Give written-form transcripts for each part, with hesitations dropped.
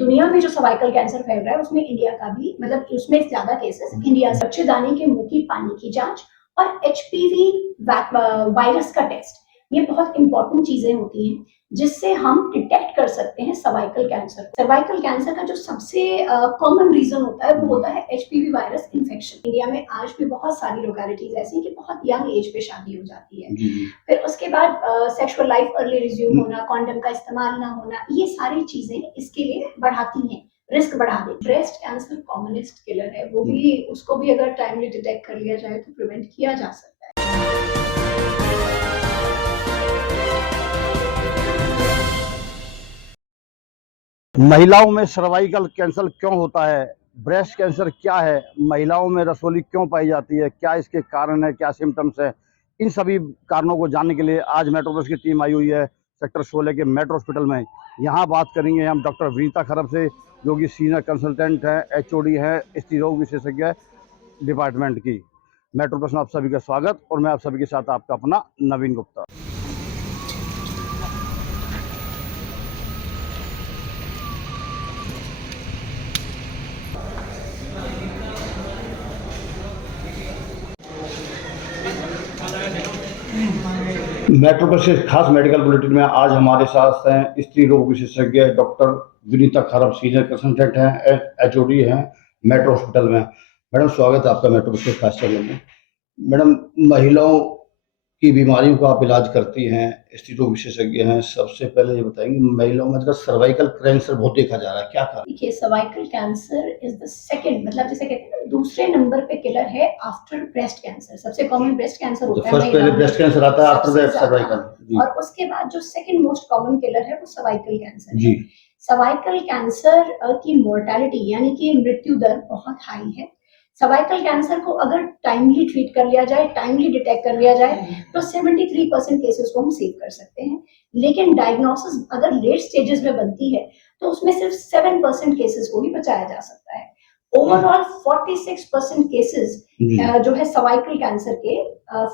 दुनिया में जो सर्वाइकल कैंसर फैल रहा है उसमें इंडिया का भी मतलब उसमें ज्यादा केसेस इंडिया से। बच्चेदानी के मुंह की पानी की जांच और एचपीवी वायरस का टेस्ट, ये बहुत इंपॉर्टेंट चीजें होती हैं जिससे हम डिटेक्ट कर सकते हैं सर्वाइकल कैंसर। सर्वाइकल कैंसर का जो सबसे कॉमन रीजन होता है वो होता है एचपीवी वायरस इन्फेक्शन। इंडिया में आज भी बहुत सारी लोकेलिटीज ऐसी हैं कि बहुत यंग एज पे शादी हो जाती है। फिर उसके बाद सेक्सुअल लाइफ अर्ली रिज्यूम होना, कॉन्डम का इस्तेमाल ना होना, ये सारी चीजें इसके लिए बढ़ाती हैं, रिस्क बढ़ा दे। ब्रेस्ट कैंसर कॉमनेस्ट किलर है, वो भी उसको भी अगर टाइमली डिटेक्ट कर लिया जाए तो प्रिवेंट किया जा सकता है। महिलाओं में सर्वाइकल कैंसर क्यों होता है, ब्रेस्ट कैंसर क्या है, महिलाओं में रसोली क्यों पाई जाती है, क्या इसके कारण है, क्या सिम्टम्स है, इन सभी कारणों को जानने के लिए आज मेट्रो प्लस की टीम आई हुई है सेक्टर 16 के मेट्रो हॉस्पिटल में। यहाँ बात करेंगे हम डॉक्टर विनीता खरब से, जो कि सीनियर कंसल्टेंट है, एचओडी है स्त्री रोग विशेषज्ञ डिपार्टमेंट की। मेट्रो प्लस में आप सभी का स्वागत और मैं आप सभी के साथ आपका अपना नवीन गुप्ता। मेट्रो प्लस के खास मेडिकल बुलेटिन में आज हमारे साथ हैं स्त्री रोग विशेषज्ञ डॉक्टर विनीता खरब, सीनियर कंसल्टेंट हैं, एचओडी हैं मेट्रो हॉस्पिटल में। मैडम स्वागत है आपका मेट्रो प्लस के खास चैनल में। मैडम, महिलाओं की बीमारियों का आप इलाज करती हैं, स्त्री रोग विशेषज्ञ हैं, सबसे पहले ये बताएंगे महिलाओं में आजकल सर्वाइकल कैंसर बहुत देखा जा रहा है, क्या कारण? देखिए, cervical cancer is the second, मतलब जैसे कहते हैं ना, दूसरे नंबर पे किलर है आफ्टर ब्रेस्ट कैंसर। सबसे कॉमन ब्रेस्ट कैंसर होता है, फर्स्ट पहले ब्रेस्ट कैंसर आता है, आफ्टर दैट सर्वाइकल। और उसके बाद जो सेकंड मोस्ट कॉमन किलर है वो सर्वाइकल कैंसर जी। है। सर्वाइकल कैंसर की मोर्टेलिटी यानी कि मृत्यु दर बहुत हाई है। सर्वाइकल कैंसर को अगर टाइमली ट्रीट कर लिया जाए, टाइमली डिटेक्ट कर लिया जाए तो 73% केसेस को हम सेव कर सकते हैं। लेकिन डायग्नोसिस अगर लेट स्टेजेस में बनती है तो उसमें सिर्फ 7% केसेस को ही बचाया जा सकता है। ओवरऑल 46% केसेस जो है सर्वाइकल कैंसर के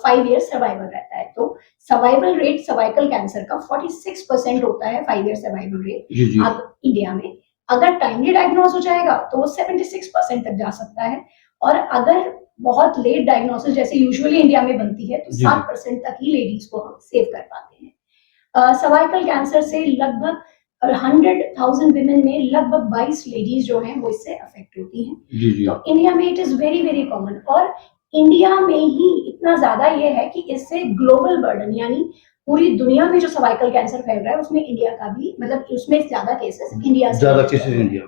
5 ईयर सर्वाइवल रहता है। तो सर्वाइवल रेट सर्वाइकल कैंसर का 46% होता है, 5 ईयर सर्वाइवल रेट। अब इंडिया में अगर टाइमली डायग्नोज हो जाएगा तो वो 76% तक जा सकता है, और अगर बहुत लेट डायग्नोसिस जैसे यूजुअली इंडिया में बनती है तो 7% तक ही लेडीज को हम सेव कर पाते हैं। सर्वाइकल कैंसर से लगभग 100,000 विमेन में लगभग 22 लेडीज जो हैं वो इससे अफेक्ट होती हैं। तो इंडिया में it is very very common, और इंडिया में ही इतना ज्यादा ये है कि इससे ग्लोबल बर्डन यानी पूरी दुनिया में जो सर्वाइकल कैंसर फैल रहा है उसमें इंडिया का भी, मतलब उसमें ज्यादा केसेस इंडिया से ज्यादा केसेस इंडिया।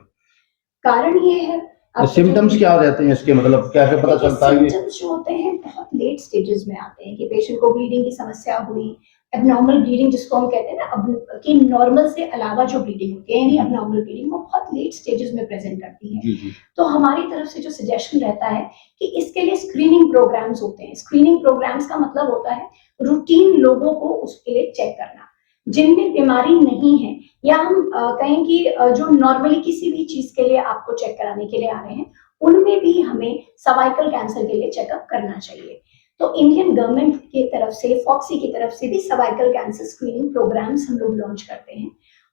कारण ये है, सिम्टम्स क्या रहते हैं इसके, मतलब कैसे पता चलता है? सिम्टम्स जो होते हैं बहुत लेट स्टेजेस में आते हैं कि पेशेंट को ब्लीडिंग की समस्या हुई, एबनॉर्मल ब्लीडिंग जिसको हम कहते हैं ना, अब कि नॉर्मल से अलावा जो ब्लीडिंग होती है यानी एबनॉर्मल ब्लीडिंग, वो बहुत लेट स्टेजेस में प्रेजेंट करती है। तो हमारी तरफ से जो सजेशन रहता है कि इसके लिए स्क्रीनिंग प्रोग्राम्स होते हैं। स्क्रीनिंग प्रोग्राम्स का मतलब होता है रूटीन लोगों को उसके लिए चेक करना, जिनमें बीमारी नहीं है, या हम कहें कि जो नॉर्मली किसी भी चीज के लिए आपको चेक कराने के लिए आ रहे हैं, उनमें भी हमें सर्वाइकल कैंसर के लिए चेकअप करना चाहिए। तो इंडियन गवर्नमेंट की तरफ से, फॉक्सी की तरफ से भी सर्वाइकल कैंसर स्क्रीनिंग प्रोग्राम्स हम लोग लॉन्च करते हैं।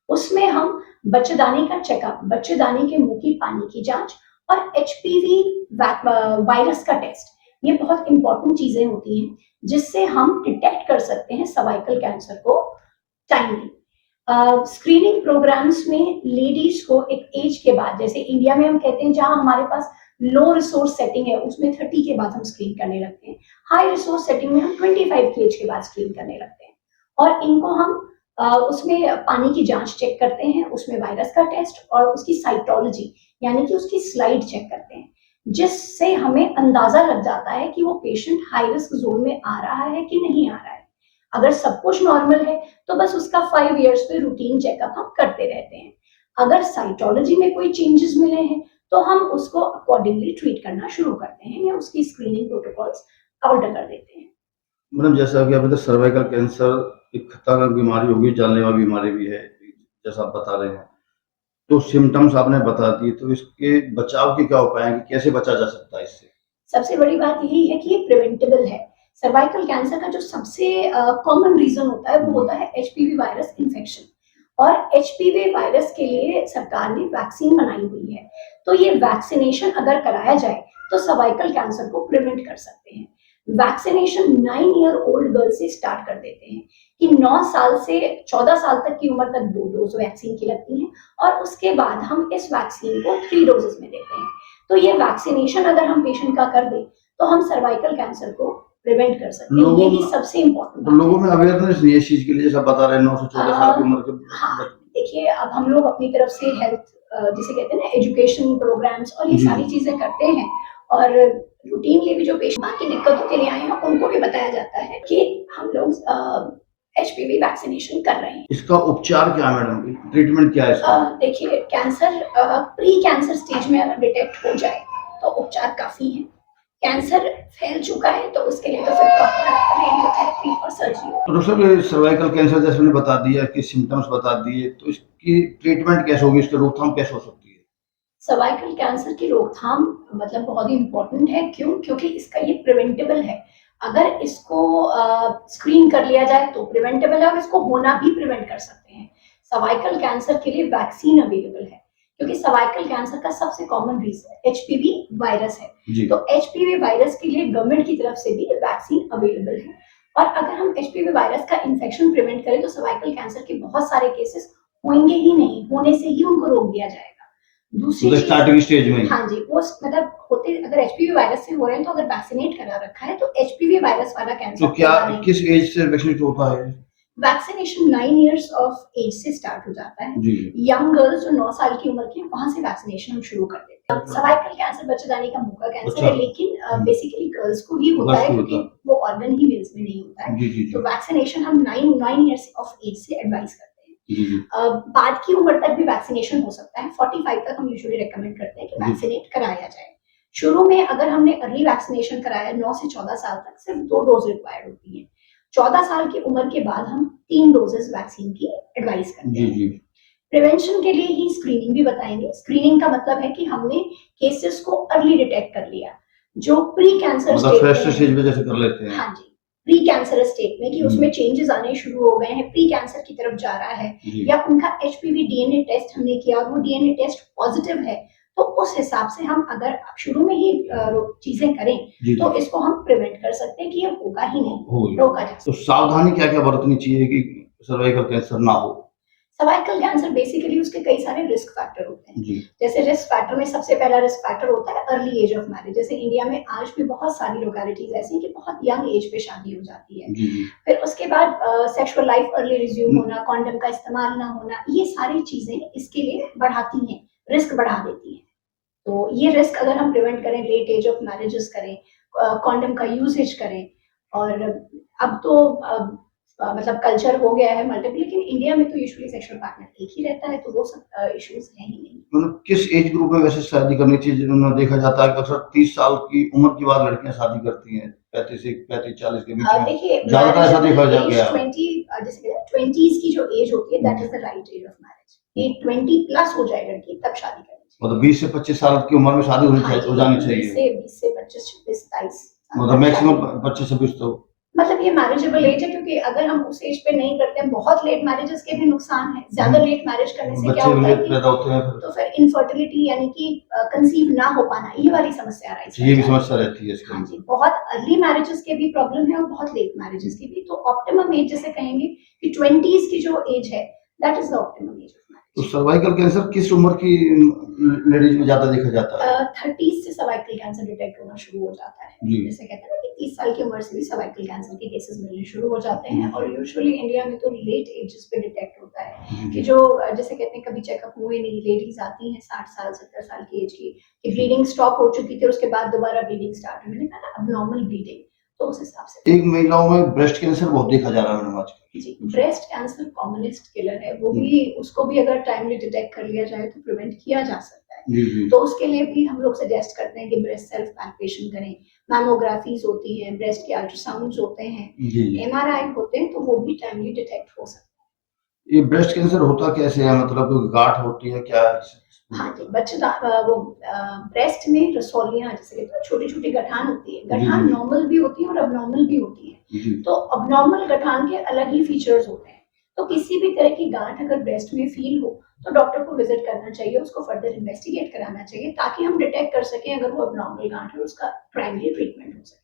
उसमें हम बच्चेदानी का चेकअप, बच्चेदानी के मुंह की पानी की जांच और एचपीवी वायरस का टेस्ट, ये बहुत इंपॉर्टेंट चीजें होती हैं जिससे हम डिटेक्ट कर सकते हैं सर्वाइकल कैंसर को टाइमली। स्क्रीनिंग प्रोग्राम्स में लेडीज को एक एज के बाद, जैसे इंडिया में हम कहते हैं जहां हमारे पास लो रिसोर्स सेटिंग है उसमें 30 के बाद हम स्क्रीन करने लगते हैं, हाई रिसोर्स सेटिंग में हम 25 की एज के बाद स्क्रीन करने लगते हैं। और इनको हम उसमें पानी की जांच चेक करते हैं, उसमें वायरस का टेस्ट और उसकी साइटोलॉजी यानी कि उसकी स्लाइड चेक करते हैं, जिससे हमें अंदाजा लग जाता है कि वो पेशेंट हाई रिस्क जोन में आ रहा है कि नहीं आ रहा है। अगर सब कुछ नॉर्मल है तो बस उसका 5 इयर्स पे रूटीन चेकअप हम करते रहते हैं। अगर साइटोलॉजी में कोई चेंजेस मिले हैं तो हम उसको अकॉर्डिंगली ट्रीट करना शुरू करते हैं या उसकी स्क्रीनिंग प्रोटोकॉल्स ऑल्टर कर देते हैं। मैडम, जैसा कि आपने सर्वाइकल कैंसर एक खतरनाक बीमारी होगी, जानलेवा बीमारी भी है जैसा आप बता रहे हैं, तो सिम्टम्स आपने बता दिए, तो इसके बचाव के क्या उपाय हैं, कैसे बचा जा सकता है इससे? सबसे बड़ी बात यही है कि ये प्रिवेंटेबल है। सर्वाइकल कैंसर का जो सबसे कॉमन रीजन होता है वो होता है एचपीवी वायरस इन्फेक्शन। और एचपीवी वायरस के लिए सरकार ने वैक्सीन बनाई हुई है। तो ये वैक्सीनेशन अगर कराया जाए तो सर्वाइकल कैंसर को प्रिवेंट कर सकते हैं। वैक्सीनेशन 9 ईयर ओल्ड गर्ल से स्टार्ट कर देते हैं कि 9 साल से 14 साल तक की उम्र तक 2 डोज वैक्सीन की लगती हैं और उसके बाद हम इस वैक्सीन को 3 डोजेस में देते हैं। तो ये वैक्सीनेशन अगर हम पेशेंट का कर दें तो हम सर्वाइकल कैंसर को प्रिवेंट कर सकते हैं। लोगों यही में सबसे इम्पोर्टेंट तो बात लोगों है। में अवेयरनेस नहीं है इस चीज के लिए, जैसा बता रहे हैं 9 से 14 साल की उम्र के हाँ, देखिए अब हम लोग अपनी तरफ से हेल्थ जिसे कहते हैं ना एजुकेशन प्रोग्राम्स और ये जी सारी चीजें करते हैं और रूटीनली भी जो पेशेंट की दिक्कतों के लिए आए हैं उनको भी बताया जाता है कि हम लोग एचपीवी वैक्सीनेशन कर रहे हैं। इसका उपचार क्या है मैडम, ट्रीटमेंट क्या है इसका? देखिए कैंसर प्री कैंसर स्टेज में अगर डिटेक्ट हो जाए तो उपचार काफी है। कैंसर फैल चुका है तो उसके लिए तो फिर प्रॉपर रेडियोथेरेपी और सर्जरी तो डॉक्टर साहब सर्वाइकल कैंसर जैसे मैंने बता दिया कि सिम्टम्स बता दिए, तो इसकी ट्रीटमेंट कैसे होगी, इसकी रोकथाम कैसे हो सकती है? सर्वाइकल कैंसर की रोकथाम मतलब बहुत ही इम्पोर्टेंट है। क्यों? क्योंकि इसका ये प्रिवेंटेबल है। अगर इसको स्क्रीन कर लिया जाए तो प्रिवेंटेबल है और इसको होना भी प्रिवेंट कर सकते हैं। सर्वाइकल कैंसर के लिए वैक्सीन अवेलेबल है क्योंकि सर्वाइकल कैंसर का सबसे कॉमन रीजन एचपीवी वायरस है। जी तो एचपीवी वायरस के लिए गवर्नमेंट की तरफ से भी वैक्सीन अवेलेबल है और अगर हम एचपीवी वायरस का इन्फेक्शन प्रिवेंट करें तो सर्वाइकल कैंसर के बहुत सारे केसेस होंगे ही नहीं, होने से ही उनको रोक दिया जाएगा। दूसरी मतलब चीज, स्टार्टिंग स्टेज में ही। हाँ जी, वो मतलब होते अगर एचपीवी वायरस से हो रहे हैं तो अगर वैक्सीनेट करा रखा है तो एचपीवी वायरस वाला तो कैंसर क्या होगा नहीं। किस एज से वैक्सीनेट होता है? वैक्सीनेशन 9 इयर्स ऑफ एज से स्टार्ट हो जाता है। जी यंग गर्ल्स जो 9 साल की उम्र की है वहां से वैक्सीनेशन हम शुरू कर देते हैं। सर्वाइकल कैंसर बच्चेदानी का मुंह का कैंसर अच्छा। है लेकिन बेसिकली गर्ल्स को ही होता गर्ल्स है को क्योंकि होता वो ऑर्गन ही मेल्स में नहीं होता है। जी जी जी तो वैक्सीनेशन हम 9 इयर्स ऑफ एज से एडवाइस करते हैं। जी जी बाद की उम्र तक भी वैक्सीनेशन हो सकता है। 45 तक हम यूजुअली रेकमेंड करते हैं कि जी वैक्सीनेट कराया जाए। शुरू में अगर हमने अर्ली वैक्सीनेशन कराया 9 से 14 साल तक सिर्फ 2 डोज रिक्वायर्ड होती है। 14 साल की उम्र के बाद हम 3 डोजेस वैक्सीन की एडवाइस करते जी हैं। जी प्रिवेंशन के लिए ही स्क्रीनिंग भी बताएंगे। स्क्रीनिंग का मतलब है कि हमने केसेस को अर्ली डिटेक्ट कर लिया जो प्री कैंसर मतलब स्टेज फर्स्ट में स्टेज है। में जैसे कर लेते हैं। हाँ जी, प्री कैंसर स्टेट में कि उसमें चेंजेस आने शुरू हो गए हैं, प्री कैंसर की तरफ जा रहा है जी या उनका एचपीवी डीएनए टेस्ट हमने किया और वो डीएनए टेस्ट पॉजिटिव है तो उस हिसाब से हम अगर शुरू में ही चीजें करें जी तो जी इसको हम प्रिवेंट कर सकते हैं कि ये होगा ही नहीं, होगी। रोका जा तो सकता है। सावधानी क्या क्या बरतनी चाहिए कि सर्वाइकल कैंसर ना हो? सर्वाइकल कैंसर बेसिकली उसके कई सारे रिस्क फैक्टर होते हैं। जी जैसे रिस्क फैक्टर में सबसे पहला रिस्क फैक्टर होता है अर्ली एज ऑफ मैरिज। जैसे इंडिया में आज भी बहुत सारी लोकेलिटीज ऐसी हैं कि बहुत यंग एज पे शादी हो जाती है। जी जी फिर उसके बाद सेक्सुअल लाइफ अर्ली रिज्यूम होना, कॉन्डम का इस्तेमाल ना होना, ये सारी चीजें इसके लिए बढ़ाती हैं, रिस्क बढ़ा देती हैं। तो ये रिस्क अगर हम प्रिवेंट करें, लेट एज ऑफ मैरिजेस करें, कॉन्डम का यूसेज करें और अब तो मतलब कल्चर हो गया है मल्टीपल, लेकिन इंडिया में तो यूजुअली सेक्सुअल पार्टनर एक ही रहता है तो वो सब इश्यूज है ही नहीं। मतलब किस एज ग्रुप में वैसे शादी करनी चाहिए? जिन्होंने देखा जाता है कि अक्सर 30 साल की उम्र के बाद लड़कियां शादी करती हैं, 35 के बीच में देखिए ज्यादातर ऐसा देखा जा एज गया। 20 जैसे 20s की जो एज होती है that is the right age of marriage. ये 20 प्लस हो जाए लड़की तब शादी करनी चाहिए। मतलब 20 से 25 साल की उम्र में शादी होनी हाँ चाहिए, जी, हो जानी 20 चाहिए। से 20 से 25 26 27 मतलब तक मैक्सिमम शादी। 25 से 20 तो मतलब ये मैरिजेबल एज है क्योंकि अगर हम उस एज पे नहीं करते हैं बहुत लेट मैरिजेस के भी नुकसान है। ज्यादा लेट मैरिज करने से क्या बच्चे भी होता है लेट कि पैदा होते हैं फिर। तो फिर इनफर्टिलिटी यानी कि कंसीव ना हो पाना, ये वाली समस्या राइज ये भी समस्या रहती है इसके हाँ अंदर। जी, बहुत अर्ली मैरिजेस के भी प्रॉब्लम है और बहुत लेट मैरिजेस की भी। तो ऑप्टिमम एज जैसे कहेंगे कि 20s की जो एज है that is the optimum age of तो मैरिज। सर्वाइकल कैंसर किस उम्र की लेडीज में ज्यादा देखा जाता है? 30s से सर्वाइकल कैंसर डिटेक्ट होना शुरू हो जाता है। जी जैसे कहते हैं ना कि 30 साल की उम्र से भी सर्वाइकल कैंसर के केसेस मिलने शुरू हो जाते हैं और यूजुअली इंडिया में तो लेट एजेस पे डिटेक्ट होता है जी कि जी जो जैसे कहते हैं कभी चेकअप हुए नहीं, लेडीज आती हैं 60 साल 70 साल की एज की कि ब्लीडिंग स्टॉप हो चुकी थी उसके बाद दोबारा ब्लीडिंग स्टार्ट हुई, मैंने कहा ना अबनॉर्मल ब्लीडिंग, तो उस हिसाब से एक महिलाओं में ब्रेस्ट कैंसर बहुत देखा जा रहा है मैडम आजकल। जी ब्रेस्ट कैंसर कॉमनेस्ट किलर है। वो भी उसको भी अगर टाइमली डिटेक्ट कर लिया जाए तो प्रिवेंट किया जा सकता है। जी जी तो उसके लिए भी हम लोग सजेस्ट करते हैं कि ब्रेस्ट सेल्फ पैल्पेशन करें, मैमोग्राफीज होती हैं, ब्रेस्ट के अल्ट्रासाउंड्स होते हैं, जी जी एमआरआई होते हैं, तो वो भी टाइमली डिटेक्ट हो सकता ये ब्रेस्ट कैंसर होता कैसे है, मतलब कोई गांठ होती है क्या? है। हाँ जी, वो ब्रेस्ट में रसौलियां जैसे कहते हैं छोटी छोटी गठान होती है। जी गठान जी नॉर्मल भी होती है और अबनॉर्मल भी होती है। जी तो अबनॉर्मल गठान के अलग ही फीचर्स होते हैं। तो किसी भी तरह की गांठ अगर ब्रेस्ट में फील हो तो डॉक्टर को विजिट करना चाहिए, उसको फर्दर इन्वेस्टिगेट कराना चाहिए ताकि हम डिटेक्ट कर सकें अगर वो अबनॉर्मल गांठ है, उसका प्राइमरी ट्रीटमेंट हो सके।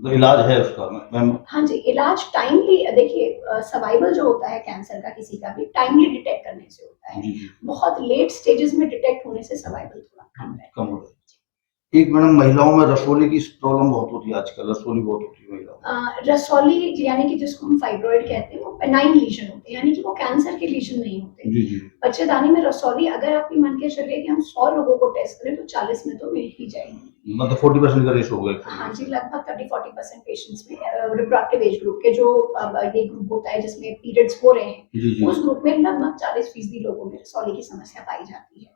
तो इलाज है उसका मैम? हाँ जी, इलाज टाइमली, देखिए सर्वाइवल जो होता है कैंसर का किसी का भी टाइमली डिटेक्ट करने से होता है। जी जी बहुत लेट स्टेजेस में डिटेक्ट होने से सर्वाइवल थोड़ा कम रहता है। कम हो रहा है। एक मैडम, महिलाओं में रसोली की प्रॉब्लम बहुत होती है आजकल, रसोली बहुत होती है महिलाओं में। रसौली यानी कि जिसको हम फाइब्रॉइड कहते हैं, वो बेनाइन लीजन होते हैं, यानी कि वो कैंसर के लीजन नहीं होते। जी जी बच्चेदानी में रसौली अगर आप ये मान के चलिए कि हम 100 लोगों को टेस्ट करें तो 40 में तो मिल ही जाएगी। मतलब 40% का रेशो हो गया। हाँ जी, लगभग 30-40% पेशेंट्स में रिप्रोडक्टिव एज ग्रुप के जो ये ग्रुप होता है जिसमें पीरियड्स हो रहे हैं, जी जी उस ग्रुप में लगभग 40% लोगों में रसौली की समस्या पाई जाती है।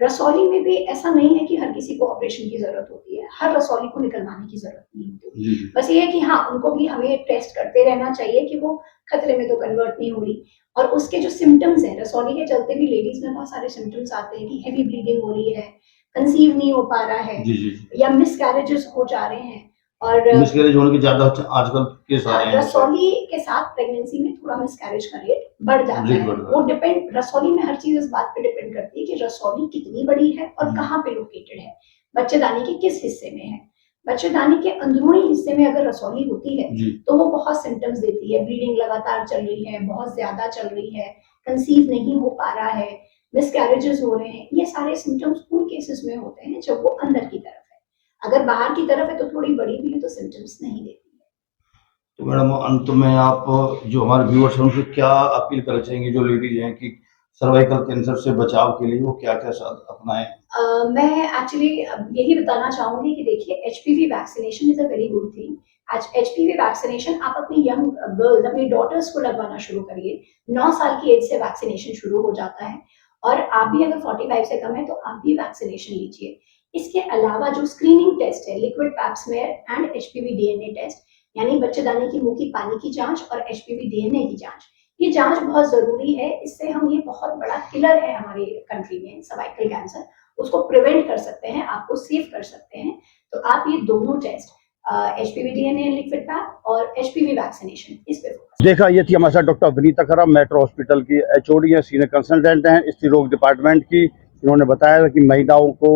रसौली में भी ऐसा नहीं है कि हर किसी को ऑपरेशन की जरूरत होती है, हर रसौली को निकलवाने की जरूरत नहीं होती। जी जी बस ये है कि हाँ, उनको भी हमें टेस्ट करते रहना चाहिए कि वो खतरे में तो कन्वर्ट नहीं हो रही। और उसके जो सिम्टम्स हैं, रसौली के चलते भी लेडीज में बहुत सारे सिम्टम्स आते हैं कि हेवी ब्लीडिंग हो रही है, कंसीव नहीं हो पा रहा है, जी जी या मिसकैरेजेस हो जा रहे हैं। और मिसकैरेज होने के ज्यादा आजकल केस आ रहे हैं। रसौली के साथ प्रेगनेंसी में थोड़ा मिसकैरेज का रेट बढ़ जाता रेट है। बढ़ रहा है। वो डिपेंड, रसौली में हर चीज इस बात पे डिपेंड करती है कि रसौली कितनी बड़ी है और हम्म। कहाँ पे लोकेटेड है, बच्चेदानी के किस हिस्से में है। बच्चेदानी के अंदरूनी हिस्से में अगर रसौली होती है जी तो वो बहुत सिम्टम्स देती है, ब्लीडिंग लगातार चल रही है, बहुत ज्यादा चल रही है, कंसीव नहीं हो पा रहा है, मिसकैरेजेस हो रहे हैं। ये सारे सिम्टम्स उन केसेस में होते हैं जब वो अंदर की तरफ है। अगर बाहर की तरफ है तो थोड़ी बड़ी भी है तो सिम्टम्स नहीं देती है। तो मैडम, अंत में आप जो हमारे व्यूअर्स हैं उनसे क्या अपील करना चाहेंगे, जो लेडीज हैं, कि सर्वाइकल कैंसर से बचाव के लिए वो क्या क्या अपनाएं? मैं एक्चुअली यही बताना चाहूंगी कि देखिए, HPV vaccination is a very good thing. आज एचपीवी वैक्सीनेशन आप अपनी यंग गर्ल्स, अपनी डॉटर्स को लगवाना शुरू करिए। 9 साल की एज से वैक्सीनेशन शुरू हो जाता है, और आप भी अगर 45 से कम है तो आप भी वैक्सीनेशन लीजिए। इसके अलावा जो स्क्रीनिंग टेस्ट है, liquid pap smear and HPV DNA test, यानी बच्चेदानी की मुंह की पानी की जांच और एचपीवी डीएनए की जांच, ये जांच बहुत जरूरी है। इससे हम, ये बहुत बड़ा किलर है हमारे कंट्री में सर्वाइकल कैंसर, उसको प्रिवेंट कर सकते हैं, आपको सेव कर सकते हैं। तो आप ये दोनों test, HPV DNA liquid pap और एचपीवी वैक्सीनेशन, इस पे फोकस। देखा, ये थी हमारे साथ डॉक्टर विनीता खरा, मेट्रो हॉस्पिटल की एचओडी है, सीनियर कंसल्टेंट हैं स्त्री रोग डिपार्टमेंट की। इन्होंने बताया कि महिलाओं को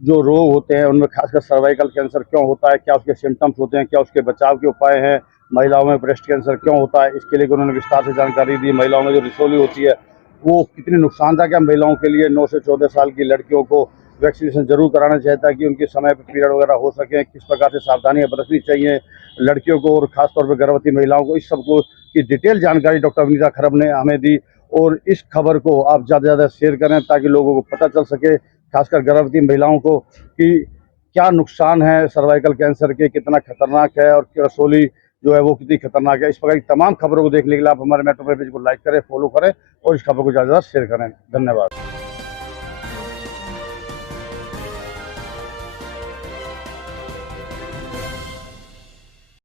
जो रोग होते हैं उनमें खासकर सर्वाइकल कैंसर क्यों होता है, क्या उसके सिम्टम्स होते हैं, क्या उसके बचाव के उपाय हैं, महिलाओं में ब्रेस्ट कैंसर क्यों होता है, इसके लिए उन्होंने विस्तार से जानकारी दी। महिलाओं में जो रसोली होती है वो कितनी नुकसानदायक है महिलाओं के लिए। 9 से 14 साल की लड़कियों को वैक्सीनेशन जरूर कराना चाहिए ताकि उनके समय पर पीरियड वगैरह हो सके, किस प्रकार से सावधानियां बरतनी चाहिए लड़कियों को और खासतौर पर गर्भवती महिलाओं को, इस सबको की डिटेल जानकारी डॉक्टर विनीता खरब ने हमें दी। और इस खबर को आप ज़्यादा से ज़्यादा शेयर करें ताकि लोगों को पता चल सके, खासकर गर्भवती महिलाओं को, कि क्या नुकसान है सर्वाइकल कैंसर के, कितना खतरनाक है, और रसोली जो है वो कितनी खतरनाक है। इस प्रकार की तमाम खबरों को देखने के लिए आप हमारे मेट्रो पेज को लाइक करें, फॉलो करें और इस खबर को ज़्यादा से ज़्यादा शेयर करें। धन्यवाद।